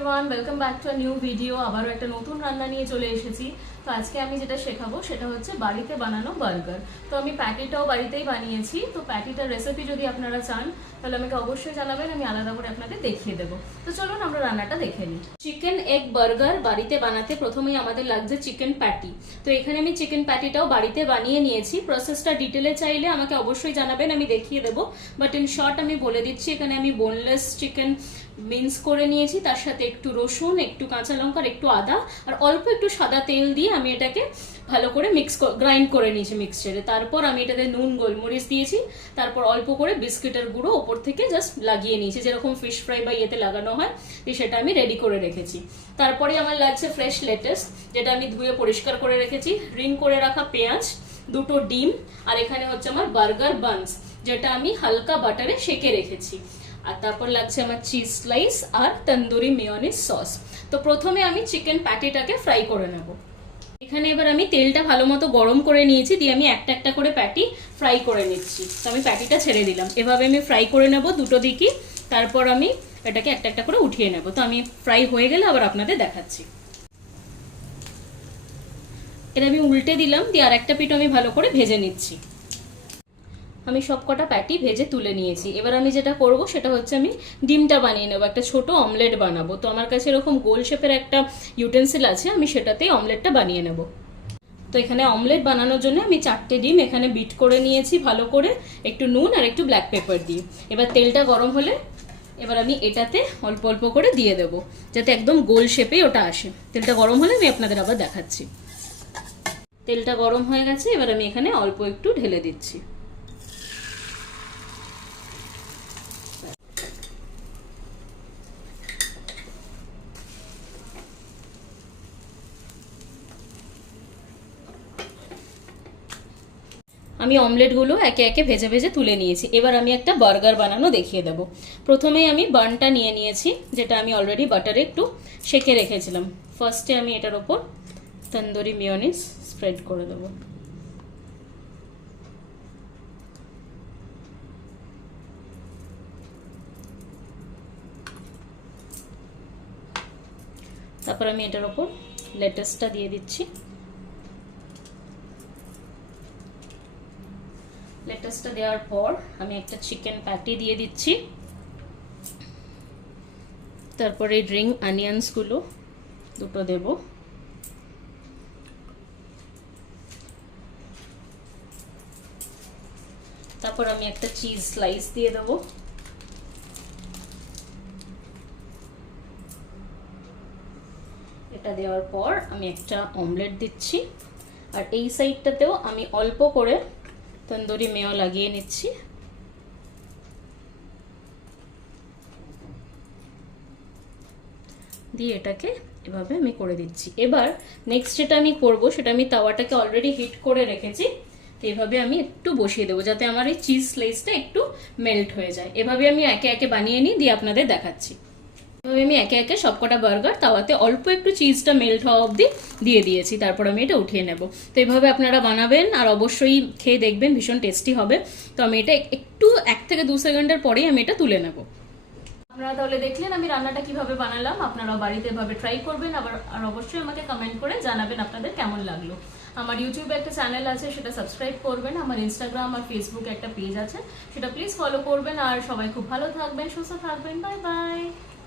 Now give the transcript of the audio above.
Everyone, welcome back to a new video. আবারও একটা নতুন রান্না নিয়ে চলে এসেছি। তো আজকে আমি যেটা শেখাবো সেটা হচ্ছে বাড়িতে বানানো বার্গার। তো আমি প্যাটিটাও বাড়িতেই বানিয়েছি। তো প্যাটিটার রেসিপি যদি আপনারা চান তাহলে আমাকে অবশ্যই জানাবেন, আমি আলাদা করে আপনাদের দেখিয়ে দেবো। তো চলুন আমরা রান্নাটা দেখে নিই। চিকেন এগ বার্গার বাড়িতে বানাতে প্রথমেই আমাদের লাগছে চিকেন প্যাটি। তো এখানে আমি চিকেন প্যাটিটাও বাড়িতে বানিয়ে নিয়েছি। প্রসেসটা ডিটেলে চাইলে আমাকে অবশ্যই জানাবেন, আমি দেখিয়ে দেবো। বাট ইন শর্ট আমি বলে দিচ্ছি, এখানে আমি বোনলেস চিকেন মিন্স করে নিয়েছি, তার সাথে একটু রসুন, একটু কাঁচা লঙ্কা, একটু আদা আর অল্প একটু সাদা তেল দিয়ে আমি এটাকে ভালো করে গ্রাইন্ড করে নিয়েছি মিক্সচারে। তারপর আমি এটাতে নুন গোলমরিচ দিয়েছি, তারপর অল্প করে বিস্কিটের গুঁড়ো ওপর থেকে জাস্ট লাগিয়ে নিয়েছি, যেরকম ফিশ ফ্রাই বা ইয়েতে লাগানো হয়, সেটা আমি রেডি করে রেখেছি। তারপরে আমার লাগছে ফ্রেশ লেটাস, যেটা আমি ধুয়ে পরিষ্কার করে রেখেছি, রিং করে রাখা পেঁয়াজ, দুটো ডিম, আর এখানে হচ্ছে আমার বার্গার বানস, যেটা আমি হালকা বাটারে সেকে রেখেছি। আর তারপর লাগছে আমার চিজ স্লাইস আর তন্দুরি মেয়োনিজ সস। তো প্রথমে আমি চিকেন প্যাটিটাকে ফ্রাই করে নেব। এখানে এবার আমি তেলটা ভালো মতো গরম করে নিয়েছি, দিয়ে আমি একটা একটা করে প্যাটি ফ্রাই করে নিচ্ছি। তো আমি প্যাটিটা ছেড়ে দিলাম, এভাবে আমি ফ্রাই করে নেব দুটো দিকই। তারপর আমি এটাকে একটা একটা করে উঠিয়ে নেব। তো আমি ফ্রাই হয়ে গেলে আবার আপনাদের দেখাচ্ছি। এটা আমি উল্টে দিলাম, দিয়ে আর একটা পিঠ আমি ভালো করে ভেজে নিচ্ছি। আমি সব কটা প্যাটি ভেজে তুলে নিয়েছি। এবার আমি যেটা করব সেটা হচ্ছে আমি ডিমটা বানিয়ে নেবো, একটা ছোট অমলেট বানাবো। তো আমার কাছে এরকম গোল শেপের একটা ইউটেন্সিল আছে, আমি সেটাতেই অমলেটটা বানিয়ে নেব। তো এখানে অমলেট বানানোর জন্য আমি 4টে ডিম এখানে বিট করে নিয়েছি ভালো করে, একটু নুন আর একটু ব্ল্যাক পেপার দিয়ে। এবার তেলটা গরম হলে এবার আমি এটাতে অল্প অল্প করে দিয়ে দেবো, যাতে একদম গোল শেপে ওটা আসে। তেলটা গরম হলে আমি আপনাদের আবার দেখাচ্ছি। তেলটা গরম হয়ে গেছে, এবার আমি এখানে অল্প একটু ঢেলে দিচ্ছি। আমি অমলেটগুলো একে একে ভেজে ভেজে তুলে নিয়েছি। এবার আমি একটা বার্গার বানানো দেখিয়ে দেবো। প্রথমেই আমি বানটা নিয়ে নিয়েছি, যেটা আমি অলরেডি বাটারে একটু সেকে রেখেছিলাম। ফার্স্টে আমি এটার ওপর তন্দুরি মেয়োনিজ স্প্রেড করে দেবো। তারপর আমি এটার ওপর লেটাসটা দিয়ে দিচ্ছি। লেটাসটা দেওয়ার পর আমি একটা চিকেন প্যাটি দিয়ে দিচ্ছি। তারপরে রিং অনিয়ন্সগুলো দুটো দেব। তারপর আমি একটা চিজ স্লাইস দিয়ে দেবো। এটা দেওয়ার পর আমি একটা অমলেট দিচ্ছি, আর এই সাইডটাতেও আমি অল্প করে তন্দুরি মেয় লাগিয়ে নিচ্ছি। দিয়ে এটাকে এভাবে আমি করে দিচ্ছি। এবার নেক্সট যেটা আমি করব সেটা আমি তাওয়াটাকে অলরেডি হিট করে রেখেছি। তো এভাবে আমি একটু বসিয়ে দেবো, যাতে আমার এই চিজ স্লাইসটা একটু মেল্ট হয়ে যায়। এভাবে আমি একে একে বানিয়ে নিই, দিয়ে আপনাদের দেখাচ্ছি। এভাবে আমি একে একে সবকটা বার্গার তাওয়াতে অল্প একটু চিজটা মেল্ট হওয়া অবধি দিয়ে দিয়েছি। তারপর আমি এটা উঠিয়ে নেব। তো এইভাবে আপনারা বানাবেন আর অবশ্যই খেয়ে দেখবেন, ভীষণ টেস্টি হবে। তো আমি এটা একটু 1 থেকে 2 সেকেন্ডের পরেই আমি এটা তুলে নেব। আপনারা তাহলে দেখলেন আমি রান্নাটা কিভাবে বানালাম। আপনারা বাড়িতে এভাবে ট্রাই করবেন, আর অবশ্যই আমাকে কমেন্ট করে জানাবেন আপনাদের কেমন লাগলো। আমার ইউটিউবে একটা চ্যানেল আছে, সেটা সাবস্ক্রাইব করবেন। আমার ইনস্টাগ্রাম আর ফেসবুকে একটা পেজ আছে, সেটা প্লিজ ফলো করবেন। আর সবাই খুব ভালো থাকবেন, সুস্থ থাকবেন। Bye bye.